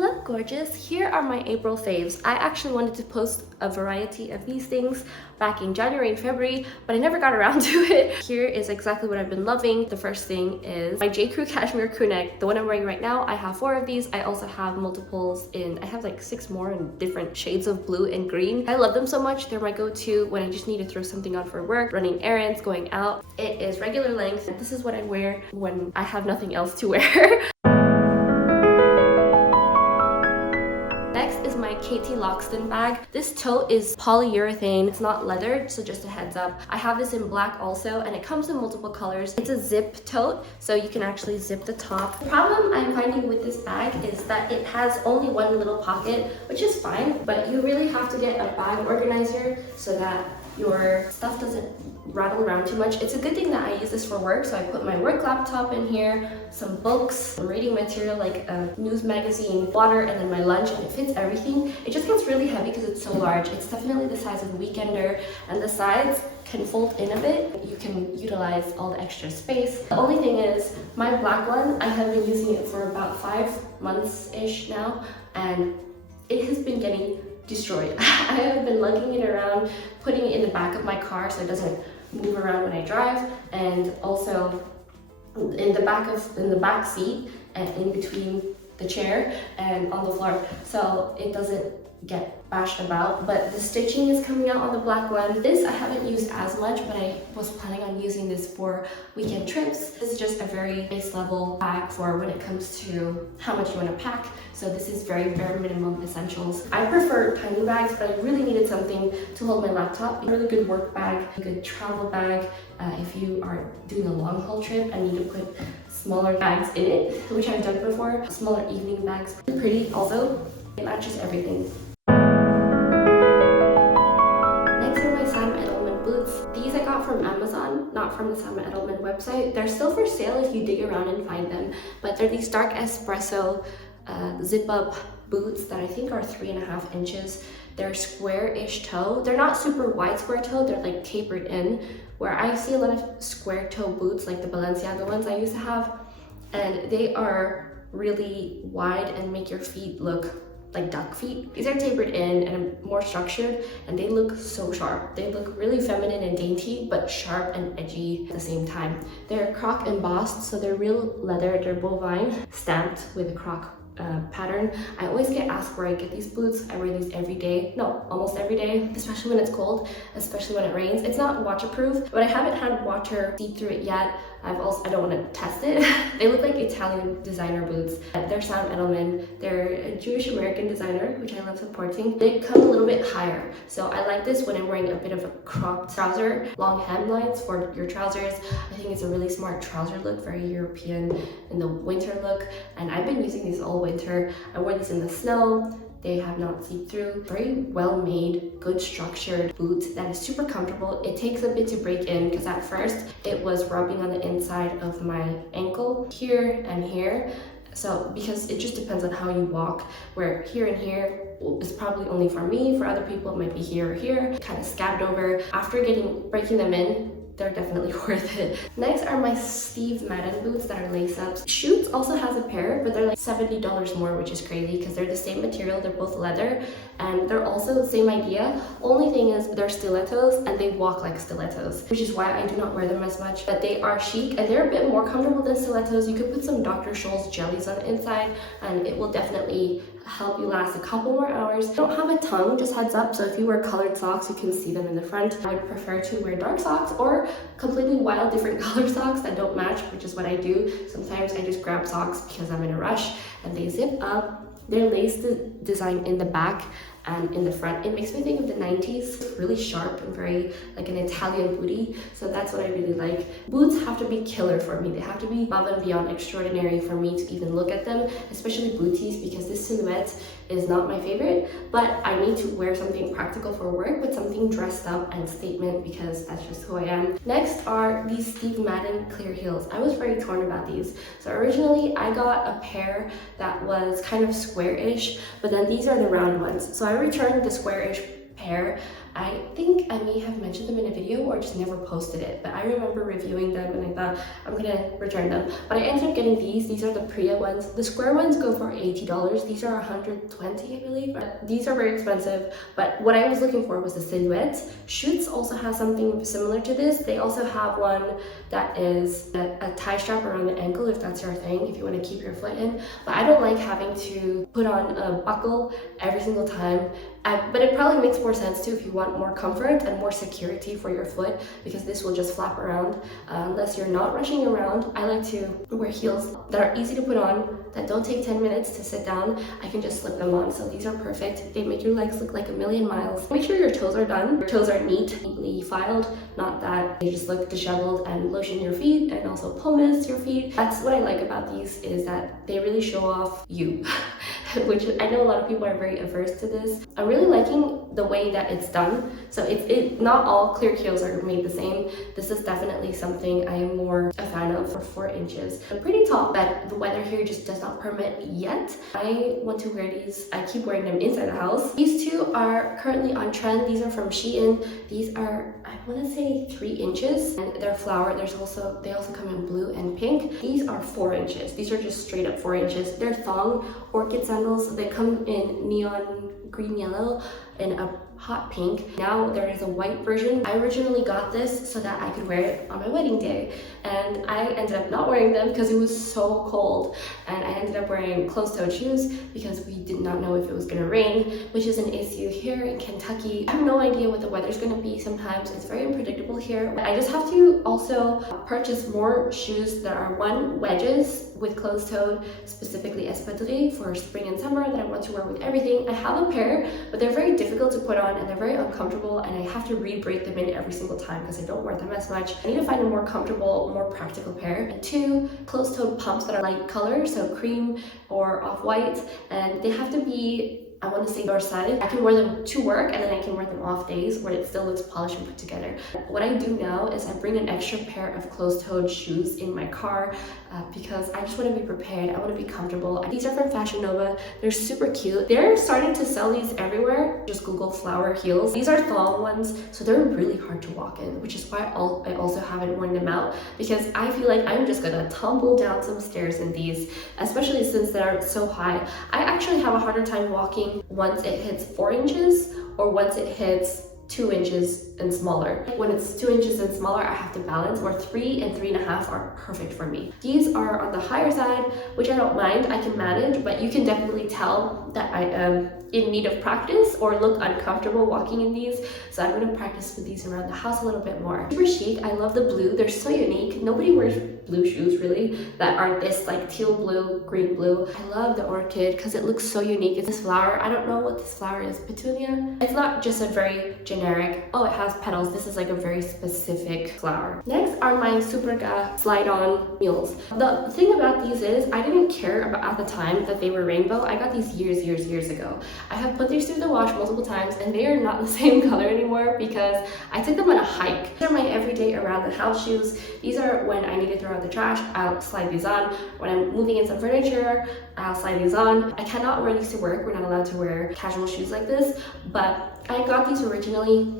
Hello gorgeous, here are my April faves. I actually wanted to post a variety of these things back in January and February, but I never got around to it. Here is exactly what I've been loving. The first thing is my J. Crew cashmere crew neck, the one I'm wearing right now. I have 4 of these. I also have multiples I have like 6 more in different shades of blue and green. I love them so much. They're my go-to when I just need to throw something on for work, running errands, going out. It is regular length. This is what I wear when I have nothing else to wear. Next is my Katie Loxton bag. This tote is polyurethane. It's not leather, so just a heads up. I have this in black also, and it comes in multiple colors. It's a zip tote, so you can actually zip the top. The problem I'm finding with this bag is that it has only one little pocket, which is fine, but you really have to get a bag organizer so that your stuff doesn't rattle around too much. It's a good thing that I use this for work, so I put my work laptop in here, some books, some reading material like a news magazine, water, and then my lunch, and it fits everything. It just gets really heavy because it's so large. It's definitely the size of a weekender, and the sides can fold in a bit. You can utilize all the extra space. The only thing is, my black one, I have been using it for about 5 months-ish now, and it has been getting destroyed. I have been lugging it around, putting it in the back of my car so it doesn't move around when I drive, and also in the back seat and in between the chair and on the floor, so it doesn't get bashed about. But the stitching is coming out on the black one. This I haven't used as much, but I was planning on using this for weekend trips. This is just a very base level bag for when it comes to how much you want to pack. So this is very bare minimum essentials. I prefer tiny bags, but I really needed something to hold my laptop. A really good work bag, a good travel bag. If you are doing a long haul trip and need to put smaller bags in it, which I've done before. Smaller evening bags. Pretty also. It matches everything. These I got from Amazon, not from the Sam Edelman website. They're still for sale if you dig around and find them, but they're these dark espresso zip-up boots that I think are 3.5 inches. They're square-ish toe. They're not super wide square toe, they're like tapered in, where I see a lot of square toe boots like the Balenciaga ones I used to have, and they are really wide and make your feet look like duck feet. These are tapered in and more structured, and they look so sharp. They look really feminine and dainty, but sharp and edgy at the same time. They're croc embossed, so they're real leather. They're bovine, stamped with a croc pattern. I always get asked where I get these boots. I wear these every day. No, almost every day, especially when it's cold, especially when it rains. It's not waterproof, but I haven't had water seep through it yet. I don't want to test it. They look like Italian designer boots. They're Sam Edelman. They're a Jewish American designer, which I love supporting. They come a little bit higher, so I like this when I'm wearing a bit of a cropped trouser, long hemlines for your trousers. I think it's a really smart trouser look, very European in the winter look, and I've been using these all winter. I wore these in the snow. They have not seeped through. Very well made, good structured boot that is super comfortable. It takes a bit to break in because at first it was rubbing on the inside of my ankle here and here. So because it just depends on how you walk, where here and here is probably only for me. For other people it might be here or here, kind of scabbed over. After breaking them in, they're definitely worth it. Next are my Steve Madden boots that are lace-ups. Schutz also has a pair, but they're like $70 more, which is crazy because they're the same material. They're both leather, and they're also the same idea. Only thing is they're stilettos, and they walk like stilettos, which is why I do not wear them as much. But they are chic, and they're a bit more comfortable than stilettos. You could put some Dr. Scholl's jellies on the inside, and it will definitely help you last a couple more hours. I don't have a tongue, just heads up, so if you wear colored socks, you can see them in the front. I would prefer to wear dark socks or completely wild different color socks that don't match, which is what I do. Sometimes I just grab socks because I'm in a rush, and they zip up. They're lace design in the back and in the front. It makes me think of the 90s. It's really sharp and very like an Italian booty, so that's what I really like. Boots have to be killer for me. They have to be above and beyond extraordinary for me to even look at them, especially booties, because this silhouette is not my favorite, but I need to wear something practical for work, but something dressed up and statement, because that's just who I am. Next are these Steve Madden clear heels. I was very torn about these. So originally I got a pair that was kind of square-ish, but then these are the round ones. So I returned the square-ish pair I think I may have mentioned them in a video or just never posted it, but I remember reviewing them and I thought I'm gonna return them. But I ended up getting these. These are the Priya ones. The square ones go for $80. These are 120, I believe. These are very expensive, but what I was looking for was the silhouette. Schutz also has something similar to this. They also have one that is a tie strap around the ankle, if that's your thing, if you want to keep your foot in. But I don't like having to put on a buckle every single time. But it probably makes more sense too if you want more comfort and more security for your foot, because this will just flap around unless you're not rushing around. I like to wear heels that are easy to put on, that don't take 10 minutes to sit down. I can just slip them on, so these are perfect. They make your legs look like a million miles. Make sure your toes are done. Your toes are neatly filed, not that they just look disheveled, and lotion your feet and also pumice your feet. That's what I like about these, is that they really show off you. Which I know a lot of people are very averse to this. I'm really liking the way that it's done. So not all clear heels are made the same. This is definitely something I am more a fan of for 4 inches. I'm pretty tall, but the weather here just does not permit yet. I want to wear these. I keep wearing them inside the house. These two are currently on trend. These are from Shein. These are, I want to say 3 inches, and they're flower. They also come in blue and pink. These are 4 inches. These are just straight up 4 inches. They're thong orchid sandals. They come in neon green yellow and a hot pink. Now there is a white version. I originally got this so that I could wear it on my wedding day, and I ended up not wearing them because it was so cold, and I ended up wearing closed-toed shoes because we did not know if it was going to rain, which is an issue here in Kentucky. I have no idea what the weather's going to be. Sometimes it's very unpredictable here. I just have to also purchase more shoes that are wedges with closed-toed, specifically espadrilles for spring and summer, that I want to wear with everything. I have a pair, but they're very difficult to put on and they're very uncomfortable, and I have to re-braid them in every single time because I don't wear them as much. I need to find a more comfortable, more practical pair. And 2 closed-toed pumps that are light color, so cream or off-white, and they have to be, I want to say, dorsale. I can wear them to work and then I can wear them off days where it still looks polished and put together. What I do now is I bring an extra pair of closed-toed shoes in my car because I just want to be prepared. I want to be comfortable. These are from Fashion Nova. They're super cute. They're starting to sell these everywhere. Just Google flower heels. These are thong ones, so they're really hard to walk in, which is why I also haven't worn them out, because I feel like I'm just gonna tumble down some stairs in these, especially since they're so high. I actually have a harder time walking once it hits 4 inches or once it hits 2 inches and smaller. When it's 2 inches and smaller, I have to balance, or 3 and 3.5 are perfect for me. These are on the higher side, which I don't mind, I can manage, but you can definitely tell that I am in need of practice or look uncomfortable walking in these. So I'm gonna practice with these around the house a little bit more. Super chic, I love the blue, they're so unique. Nobody wears blue shoes really that are this like teal blue, green blue. I love the orchid because it looks so unique. It's this flower, I don't know what this flower is, petunia? It's not just a very generic, oh it has petals, this is like a very specific flower. Next are my Superga slide-on mules. The thing about these is I didn't care about at the time that they were rainbow. I got these years ago. I have put these through the wash multiple times and they are not the same color anymore because I took them on a hike. These are my everyday around the house shoes. These are when I need to throw out the trash, I'll slide these on. When I'm moving in some furniture, I'll slide these on. I cannot wear these to work. We're not allowed to wear casual shoes like this, but I got these originally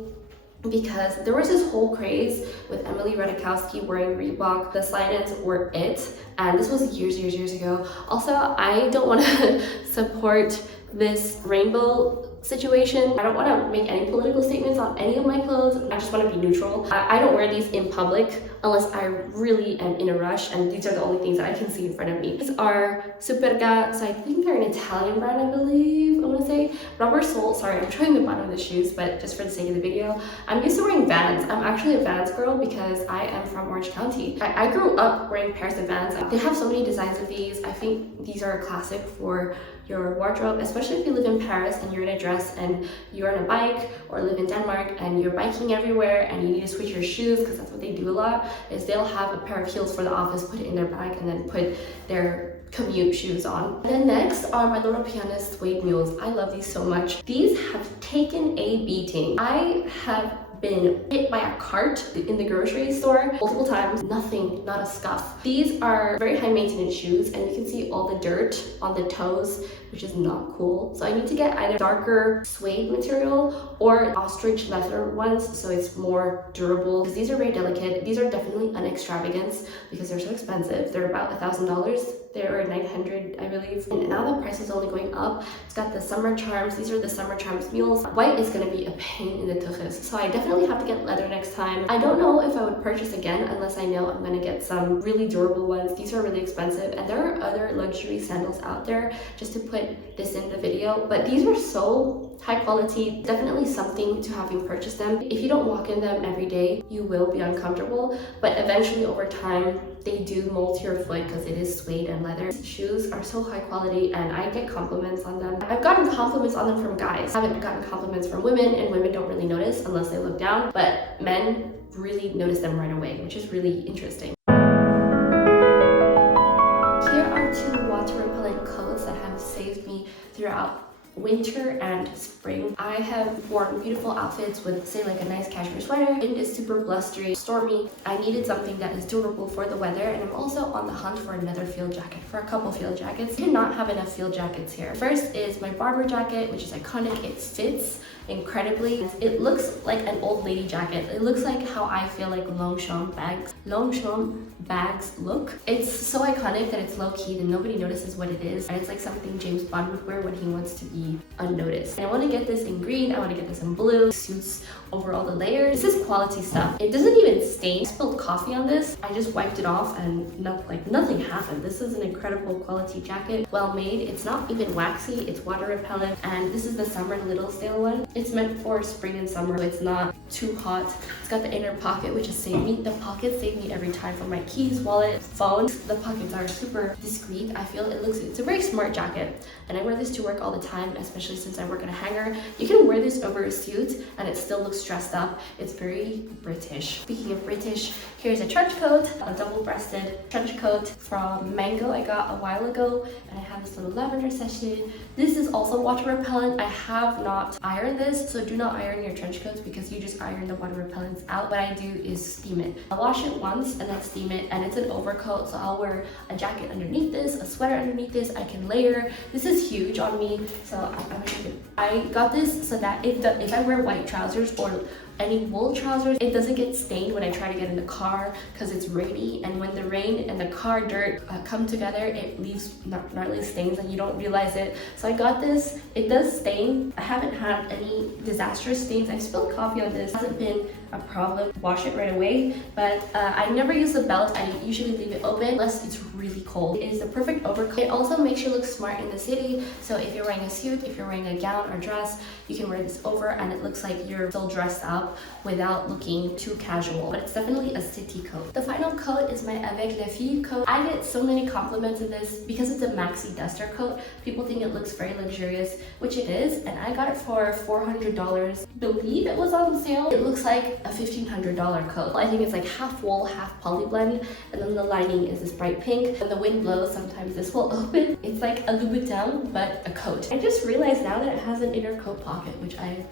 because there was this whole craze with Emily Ratajkowski wearing Reebok. The slide-ins were it, and this was years ago. Also, I don't want to support this rainbow situation. I don't want to make any political statements on any of my clothes. I just want to be neutral. I don't wear these in public unless I really am in a rush, and these are the only things that I can see in front of me. These are Superga, so I think they're an Italian brand, I believe, I want to say. Rubber sole, sorry, I'm showing the bottom of the shoes, but just for the sake of the video. I'm used to wearing Vans. I'm actually a Vans girl because I am from Orange County. I grew up wearing pairs of Vans. They have so many designs of these. I think these are a classic for your wardrobe, especially if you live in Paris and you're in a dress and you're on a bike, or live in Denmark and you're biking everywhere and you need to switch your shoes, because that's what they do a lot, is they'll have a pair of heels for the office, put it in their bag, and then put their commute shoes on. And then next are my Little Pianist suede mules. I love these so much. These have taken a beating. I have been hit by a cart in the grocery store multiple times. Nothing, not a scuff. These are very high maintenance shoes, and you can see all the dirt on the toes which is not cool. So I need to get either darker suede material or ostrich leather ones, so it's more durable, because these are very delicate. These are definitely an extravagance because they're so expensive. They're about $1,000. They were 900, I believe. And now the price is only going up. It's got the summer charms. These are the summer charms mules. White is going to be a pain in the tuchus, so I definitely have to get leather next time. I don't know if I would purchase again unless I know I'm going to get some really durable ones. These are really expensive, and there are other luxury sandals out there, just to put this in the video, but these are so high quality. Definitely something to having purchased them. If you don't walk in them every day, you will be uncomfortable, but eventually over time they do mold to your foot because it is suede and leather. These shoes are so high quality, and I get compliments on them. I've gotten compliments on them from guys. I haven't gotten compliments from women, and women don't really notice unless they look down, but men really notice them right away, which is really interesting. Here are two water repellent coats that have saved me throughout winter and spring. I have worn beautiful outfits with, say, like a nice cashmere sweater. It is super blustery, stormy. I needed something that is durable for the weather, and I'm also on the hunt for another field jacket, for a couple field jackets. I cannot have enough field jackets here. First is my barber jacket, which is iconic. It fits incredibly. It looks like an old lady jacket. It looks like how I feel like Longchamp bags look. It's so iconic that it's low-key, that nobody notices what it is, and it's like something James Bond would wear when he wants to be unnoticed. And I want to get this in green, I want to get this in blue. It suits over all the layers. This is quality stuff. It doesn't even stain. I spilled coffee on this. I just wiped it off and nothing happened. This is an incredible quality jacket, well made. It's not even waxy, it's water repellent, and this is the summer Littlesdale one. It's meant for spring and summer, so it's not too hot. It's got the inner pocket, which has saved me. The pockets save me every time for my keys, wallet, phone. The pockets are super discreet. I feel it's a very smart jacket, and I wear this to work all the time, especially since I work at a hangar. You can wear this over a suit and it still looks dressed up. It's very British. Speaking of British, here's a trench coat, a double-breasted trench coat from Mango I got a while ago, and I have this little lavender sachet. This is also water repellent. I have not ironed this, so do not iron your trench coats because you just iron the water repellents out. What I do is steam it. I'll wash it once and then steam it, and it's an overcoat, so I'll wear a jacket underneath this, a sweater underneath this. I can layer. This is huge on me, so I got this so that if I wear white trousers or any wool trousers, it doesn't get stained when I try to get in the car because it's rainy, and when the rain and the car dirt come together, it leaves gnarly stains and you don't realize it. So I got this. It does stain. I haven't had any disastrous stains. I spilled coffee on this. It hasn't been a problem. Wash it right away, but I never use the belt. I usually leave it open unless it's really cold. It is the perfect overcoat. It also makes you look smart in the city, so if you're wearing a suit, if you're wearing a gown or dress, you can wear this over and it looks like you're still dressed up without looking too casual. But it's definitely a city coat. The final coat is my Avec les Filles coat. I get so many compliments in this because it's a maxi duster coat. People think it looks very luxurious, which it is, and I got it for $400. I believe it was on sale. It looks like a $1,500 coat. I think it's like half wool, half poly blend, and then the lining is this bright pink. When the wind blows, sometimes this will open. It's like a Louboutin, but a coat. I just realized now that it has an inner coat pocket, which I'm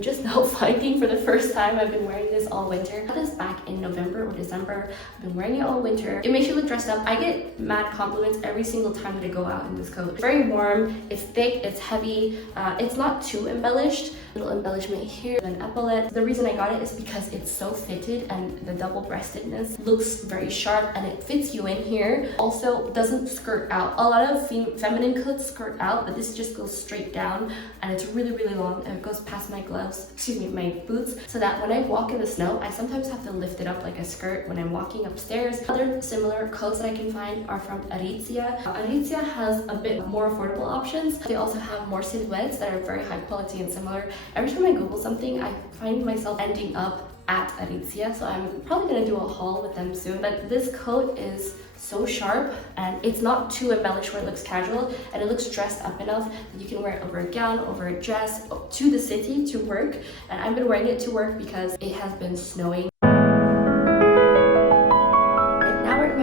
just now finding for the first time. I've been wearing this all winter. I got this back in November or December. I've been wearing it all winter. It makes you look dressed up. I get mad compliments every single time that I go out in this coat. It's very warm, it's thick, it's heavy, it's not too embellished. Little embellishment here, an epaulette. The reason I got it is because it's so fitted and the double-breastedness looks very sharp and it fits you in here. Also doesn't skirt out. A lot of feminine coats skirt out, but this just goes straight down and it's really, really long, and it goes past my gloves, excuse me, my boots, so that when I walk in the snow, I sometimes have to lift it up like a skirt when I'm walking upstairs. Other similar coats that I can find are from Aritzia. Aritzia has a bit more affordable options. They also have more silhouettes that are very high quality and similar. Every time I Google something, I find myself ending up at Aritzia, so I'm probably gonna do a haul with them soon. But this coat is so sharp and it's not too embellished where it looks casual, and it looks dressed up enough that you can wear it over a gown, over a dress, to the city, to work. And I've been wearing it to work because it has been snowing.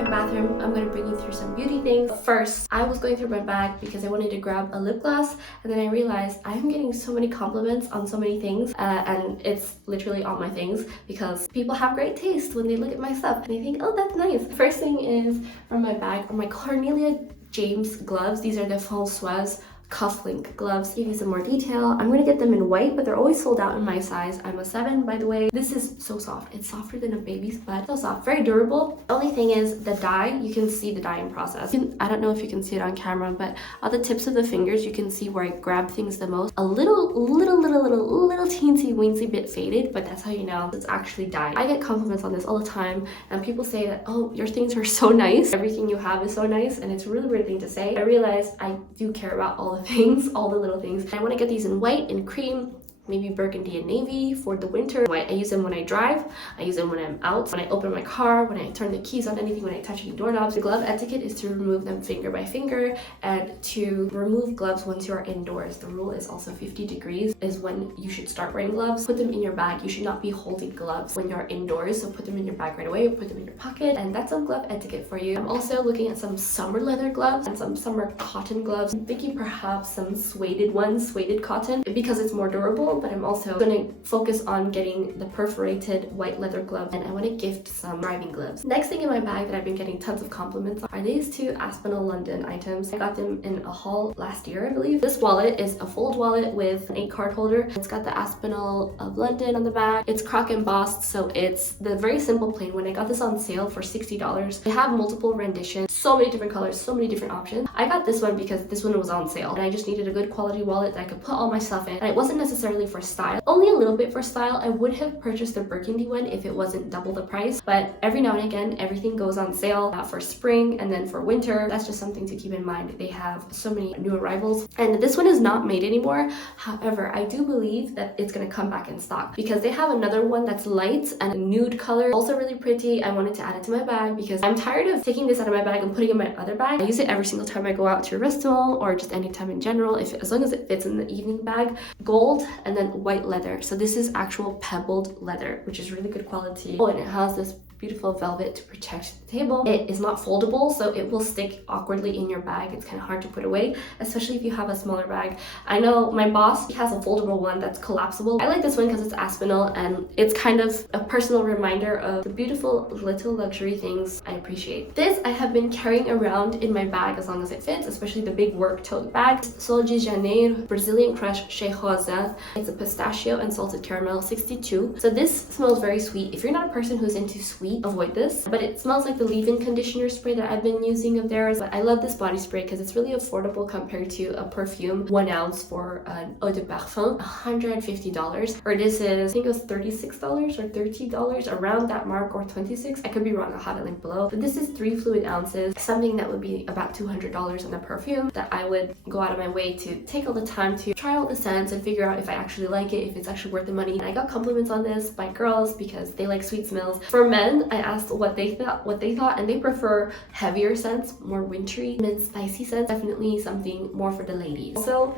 Bathroom, I'm going to bring you through some beauty things. First, I was going through my bag because I wanted to grab a lip gloss, and then I realized I'm getting so many compliments on so many things, and it's literally all my things because people have great taste when they look at my stuff and they think, oh, that's nice. First thing is from my bag are my Cornelia James gloves. These are the Françoise cufflink gloves. Give you some more detail. I'm gonna get them in white, but they're always sold out in my size. I'm a 7, by the way. This is so soft. It's softer than a baby's butt. So soft, very durable. The only thing is the dye. You can see the dyeing process. I don't know if you can see it on camera, but on the tips of the fingers, you can see where I grab things the most. A little teensy weensy bit faded, but that's how you know it's actually dye. I get compliments on this all the time, and people say that, oh, your things are so nice. Everything you have is so nice, and it's a really weird thing to say. I realize I do care about all the things, all the little things. I want to get these in white and cream, maybe burgundy and navy for the winter. I use them when I drive, I use them when I'm out, when I open my car, when I turn the keys on anything, when I touch any doorknobs. The glove etiquette is to remove them finger by finger, and to remove gloves once you are indoors. The rule is also 50 degrees is when you should start wearing gloves. Put them in your bag. You should not be holding gloves when you're indoors, so put them in your bag right away, put them in your pocket, and that's some glove etiquette for you. I'm also looking at some summer leather gloves and some summer cotton gloves. I'm thinking perhaps some suede ones, suede cotton, because it's more durable, but I'm also going to focus on getting the perforated white leather gloves, and I want to gift some driving gloves. Next thing in my bag that I've been getting tons of compliments on are these 2 Aspinall London items. I got them in a haul last year, I believe. This wallet is a fold wallet with an 8 card holder. It's got the Aspinall of London on the back. It's croc embossed, so it's the very simple plain one. I got this on sale for $60. They have multiple renditions, so many different colors, so many different options. I got this one because this one was on sale, and I just needed a good quality wallet that I could put all my stuff in, and it wasn't necessarily for style, only a little bit for style. I would have purchased the burgundy one if it wasn't double the price, but every now and again everything goes on sale for spring and then for winter. That's just something to keep in mind. They have so many new arrivals, and this one is not made anymore. However, I do believe that it's going to come back in stock because they have another one that's light and a nude color, also really pretty. I wanted to add it to my bag because I'm tired of taking this out of my bag and putting it in my other bag. I use it every single time I go out to a restaurant or just anytime in general, as long as it fits in the evening bag. Gold and then white leather. So this is actual pebbled leather, which is really good quality. Oh, and it has this beautiful velvet to protect the table. It is not foldable, so it will stick awkwardly in your bag. It's kind of hard to put away, especially if you have a smaller bag. I know my boss, he has a foldable one that's collapsible. I like this one because it's Aspinall, and it's kind of a personal reminder of the beautiful little luxury things I appreciate. This I have been carrying around in my bag as long as it fits, especially the big work tote bag. Sol de Janeiro Brazilian Crush Chez Rosa. It's a pistachio and salted caramel, 62. So this smells very sweet. If you're not a person who's into sweet, avoid this, but it smells like the leave-in conditioner spray that I've been using of theirs. But I love this body spray because it's really affordable compared to a perfume. 1 ounce for an eau de parfum, $150, or this is, I think it was $36 or $30, around that mark, or 26. I could be wrong, I'll have it linked below. But this is 3 fluid ounces, something that would be about $200 on a perfume that I would go out of my way to take all the time to try all the scents and figure out if I actually like it, if it's actually worth the money. And I got compliments on this by girls because they like sweet smells. For men, I asked what they thought, and they prefer heavier scents, more wintry and spicy scents. Definitely something more for the ladies. Also,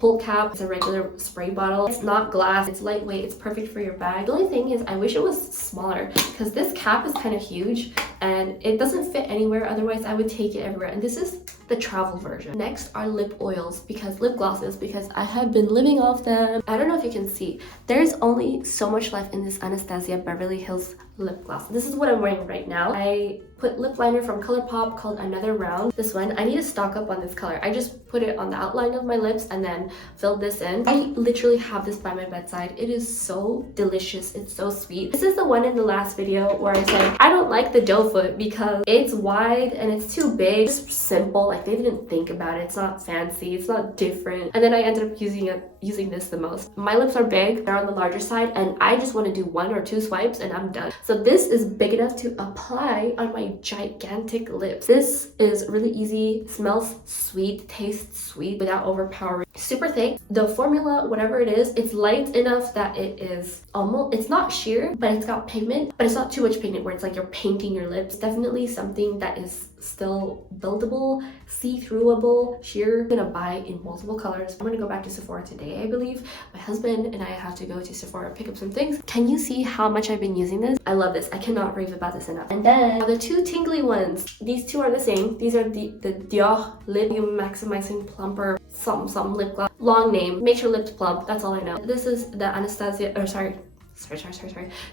pull cap. It's a regular spray bottle. It's not glass, it's lightweight, it's perfect for your bag. The only thing is I wish it was smaller because this cap is kind of huge and it doesn't fit anywhere, otherwise I would take it everywhere. And this is the travel version. Next are lip oils, because lip glosses, because I have been living off them. I don't know if you can see, there's only so much left in this Anastasia Beverly Hills lip gloss. This is what I'm wearing right now. I put lip liner from ColourPop called Another Round. This one, I need to stock up on this color. I just put it on the outline of my lips and then filled this in. I literally have this by my bedside. It is so delicious. It's so sweet. This is the one in the last video where I said I don't like the doe foot because it's wide and it's too big. It's simple, like they didn't think about it. It's not fancy, it's not different. And then I ended up using this the most. My lips are big, they're on the larger side, and I just want to do 1 or 2 swipes and I'm done. So this is big enough to apply on my gigantic lips. This is really easy, smells sweet, tastes sweet without overpowering. Super thick. The formula, whatever it is, it's light enough that it is almost, it's not sheer, but it's got pigment, but it's not too much pigment where it's like you're painting your lips. Definitely something that is still buildable, see-throughable, sheer. I'm gonna buy in multiple colors. I'm gonna go back to Sephora today, I believe. My husband and I have to go to Sephora pick up some things. Can you see how much I've been using this? I love this. I cannot rave about this enough. And then the 2 tingly ones. These 2 are the same. These are the Dior Lip Maximizing Plumper some lip gloss. Long name. Makes your lips plump. That's all I know. This is the Anastasia, or sorry,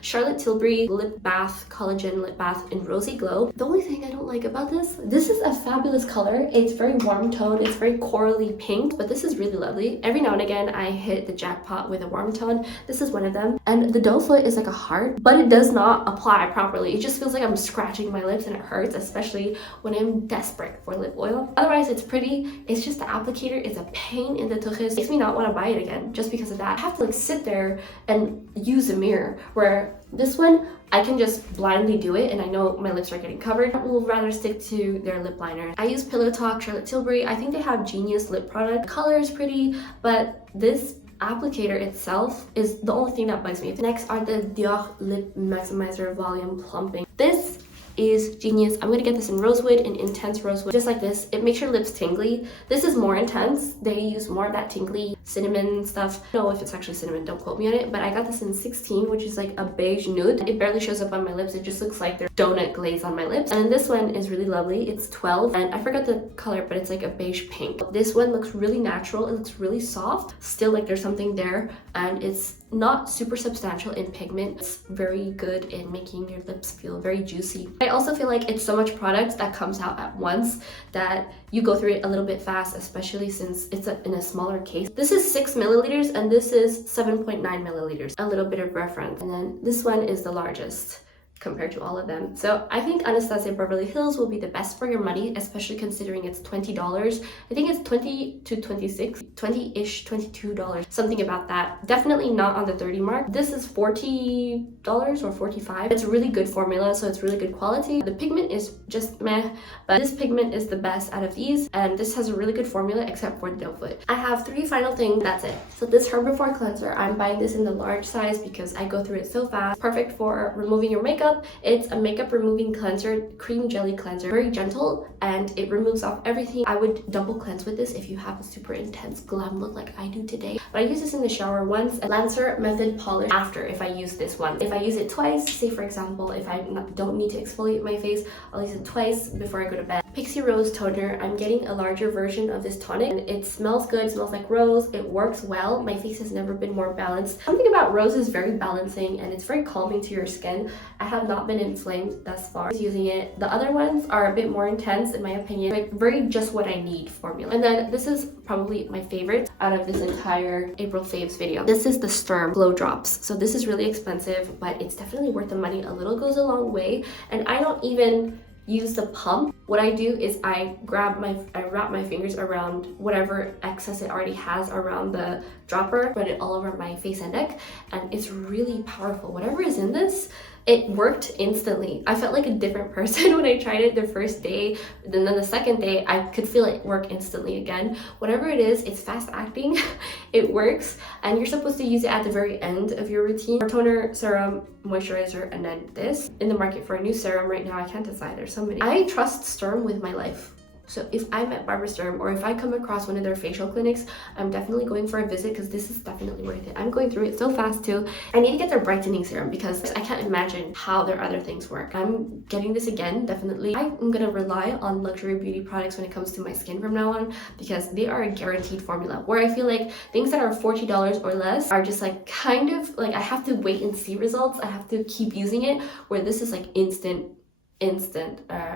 Charlotte Tilbury Lip Bath Collagen Lip Bath in Rosy Glow. The only thing I don't like about this is a fabulous color. It's very warm tone, it's very corally pink, but this is really lovely. Every now and again I hit the jackpot with a warm tone. This is one of them. And the doe foot is like a heart, but it does not apply properly. It just feels like I'm scratching my lips and it hurts, especially when I'm desperate for lip oil. Otherwise it's pretty. It's just the applicator is a pain in the tuchus. Makes me not want to buy it again just because of that. I have to like sit there and use a mirror, where this one I can just blindly do it and I know my lips are getting covered. I will rather stick to their lip liner. I use Pillow Talk Charlotte Tilbury. I think they have Genius lip product. The color is pretty, but this applicator itself is the only thing that bugs me. Next are the Dior Lip Maximizer Volume Plumping. This is genius. I'm gonna get this in Rosewood, in Intense Rosewood, just like this. It makes your lips tingly. This is more intense. They use more of that tingly cinnamon stuff. I don't know if it's actually cinnamon, don't quote me on it, but I got this in 16, which is like a beige nude. It barely shows up on my lips. It just looks like there's donut glaze on my lips. And then this one is really lovely. It's 12, and I forgot the color, but it's like a beige pink. This one looks really natural. It looks really soft. Still like there's something there, and it's not super substantial in pigment. It's very good in making your lips feel very juicy. I also feel like it's so much product that comes out at once that you go through it a little bit fast, especially since it's in a smaller case. This is 6 milliliters and this is 7.9 milliliters. A little bit of reference. And then this one is the largest compared to all of them. So I think Anastasia Beverly Hills will be the best for your money, especially considering it's $20. I think it's 20 to 26, 20-ish, $22, something about that. Definitely not on the 30 mark. This is $40 or $45. It's a really good formula, so it's really good quality. The pigment is just meh, but this pigment is the best out of these, and this has a really good formula except for the doe foot. I have 3 final things, that's it. So this Herbivore cleanser, I'm buying this in the large size because I go through it so fast. Perfect for removing your makeup. It's a makeup removing cleanser, cream jelly cleanser, very gentle, and it removes off everything. I would double cleanse with this if you have a super intense glam look like I do today. But I use this in the shower once, and Lancer Method Polish after if I use this one. If I use it twice, say for example, if I don't need to exfoliate my face, I'll use it twice before I go to bed. Pixie Rose Toner, I'm getting a larger version of this tonic, and it smells good, it smells like rose, it works well. My face has never been more balanced. Something about rose is very balancing and it's very calming to your skin. I have not been inflamed thus far using it. The other ones are a bit more intense in my opinion, like very just what I need formula. And then this is probably my favorite out of this entire April faves video. This is the Sturm Glow Drops. So this is really expensive, but it's definitely worth the money. A little goes a long way, and I don't even use the pump. What I do is I wrap my fingers around whatever excess it already has around the dropper, spread it all over my face and neck, and it's really powerful. Whatever is in this, it worked instantly. I felt like a different person when I tried it the first day. Then the second day, I could feel it work instantly again. Whatever it is, it's fast acting, it works, and you're supposed to use it at the very end of your routine. Toner, serum, moisturizer, and then this. In the market for a new serum right now, I can't decide, there's so many. I trust Sturm with my life. So if I'm at Barbara Sturm or if I come across one of their facial clinics, I'm definitely going for a visit because this is definitely worth it. I'm going through it so fast too. I need to get their brightening serum because I can't imagine how their other things work. I'm getting this again, definitely. I'm gonna rely on luxury beauty products when it comes to my skin from now on because they are a guaranteed formula, where I feel like things that are $40 or less are just like kind of like I have to wait and see results. I have to keep using it, where this is like instant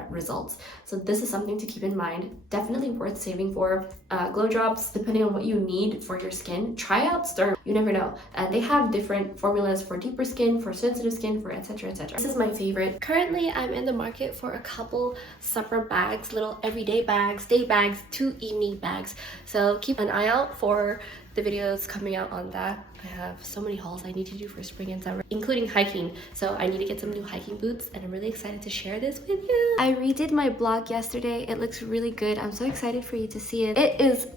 results. So this is something to keep in mind. Definitely worth saving for. Glow drops, depending on what you need for your skin, try out Sturm. You never know. And they have different formulas for deeper skin, for sensitive skin, for etc, etc. This is my favorite. Currently, I'm in the market for a couple summer bags, little everyday bags, day bags, 2 evening bags. So keep an eye out for the videos coming out on that. I have so many hauls I need to do for spring and summer, including hiking. So I need to get some new hiking boots, and I'm really excited to share this with you. I redid my blog yesterday. It looks really good. I'm so excited for you to see it. It is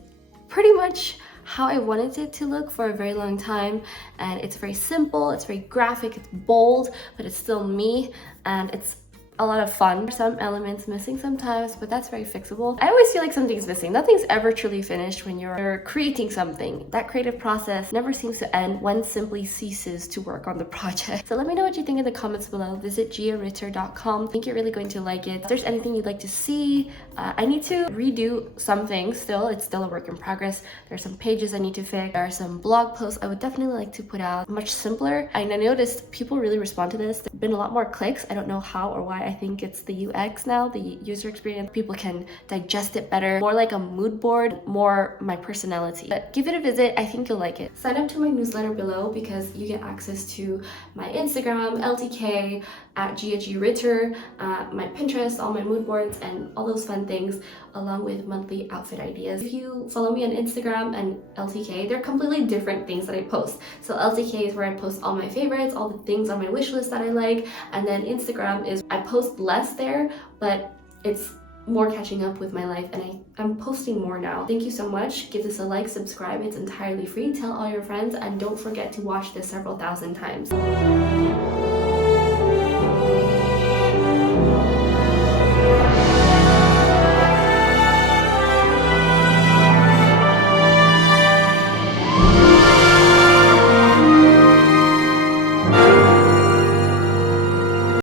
pretty much how I wanted it to look for a very long time, and it's very simple, it's very graphic, it's bold, but it's still me, and it's a lot of fun. Some elements missing sometimes, but that's very fixable. I always feel like something's missing. Nothing's ever truly finished when you're creating something. That creative process never seems to end. One simply ceases to work on the project. So let me know what you think in the comments below. Visit giaritter.com. I think you're really going to like it. If there's anything you'd like to see, I need to redo some things still. It's still a work in progress. There's some pages I need to fix. There are some blog posts I would definitely like to put out much simpler. And I noticed people really respond to this. There's been a lot more clicks. I don't know how or why. I think it's the UX now, the user experience. People can digest it better. More like a mood board, more my personality. But give it a visit. I think you'll like it. Sign up to my newsletter below because you get access to my Instagram, LTK, at GiaGRitter, my Pinterest, all my mood boards, and all those fun things, along with monthly outfit ideas. If you follow me on Instagram and LTK, they're completely different things that I post. So LTK is where I post all my favorites, all the things on my wish list that I like, and then Instagram is I post less there, but it's more catching up with my life, and I'm posting more now. Thank you so much. Give this a like, subscribe. It's entirely free. Tell all your friends, and don't forget to watch this several thousand times.